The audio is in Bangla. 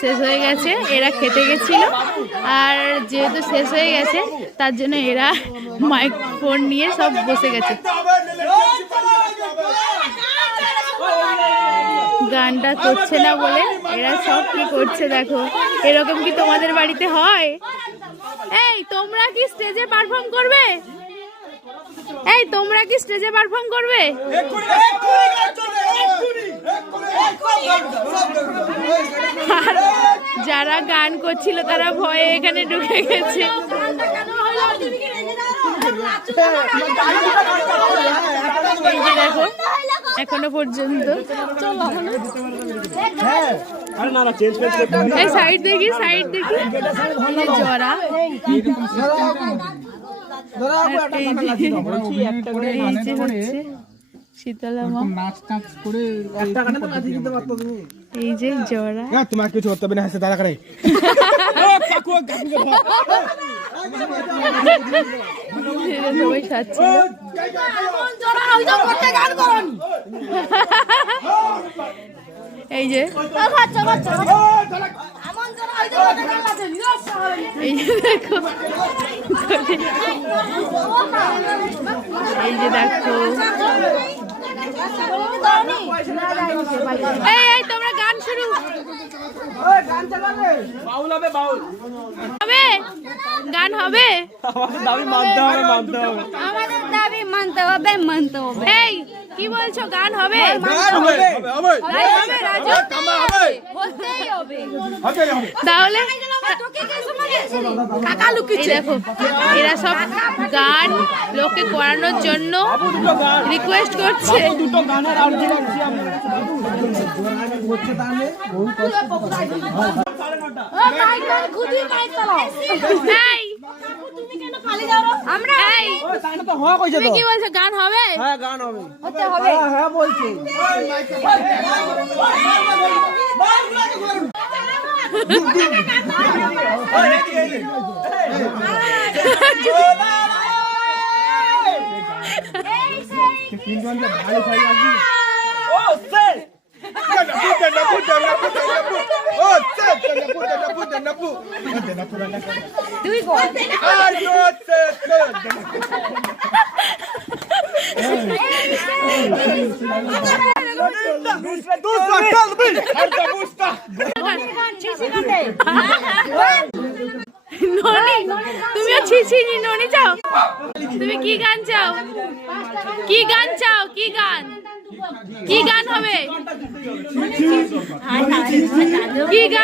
শেষ হয়ে গেছে, এরা খেতে গেছিল আর যেহেতু শেষ হয়ে গেছে তার জন্য এরা মাইক্রোফোন নিয়ে সব বসে গেছে। গানটা করছে না বলে এরা সব কি করছে দেখো। এরকম কি তোমাদের বাড়িতে হয়? এই তোমরা কি স্টেজে পারফর্ম করবে? এই তোমরা কি স্টেজে পারফর্ম করবে? আর যারা গান করছিল তারা ভয়ে এখানে ঢুকে গেছে। এই যে দেখো এখনো পর্যন্ত এই সাইড দেখি, সাইড দেখি, জরা শীতলা মা, এই যে জরা। তোমার কিছু করতে হবে না, হাসে দাঁড়া করে সবাই সাজছিল। এই যে এই যে দেখো, এই যে দেখো, এই তোমরা গান শুরু হবে, গান হবে, আমাদের দাবি মানতে হবে, মানতে হবে। এই কি বলছো, গান হবে? তাহলে দেখো এরা সব গান লোককে করানোর জন্য রিকোয়েস্ট করছে। তুমি কি বলছো, গান হবে? হ্যাঁ গান হবে, হতে হবে, হ্যাঁ বলছি। তুমিও ছিছিনি ননি চাও? তুমি কি গান চাও? কি গান চাও? কি গান, কি গান হবে? কি গান?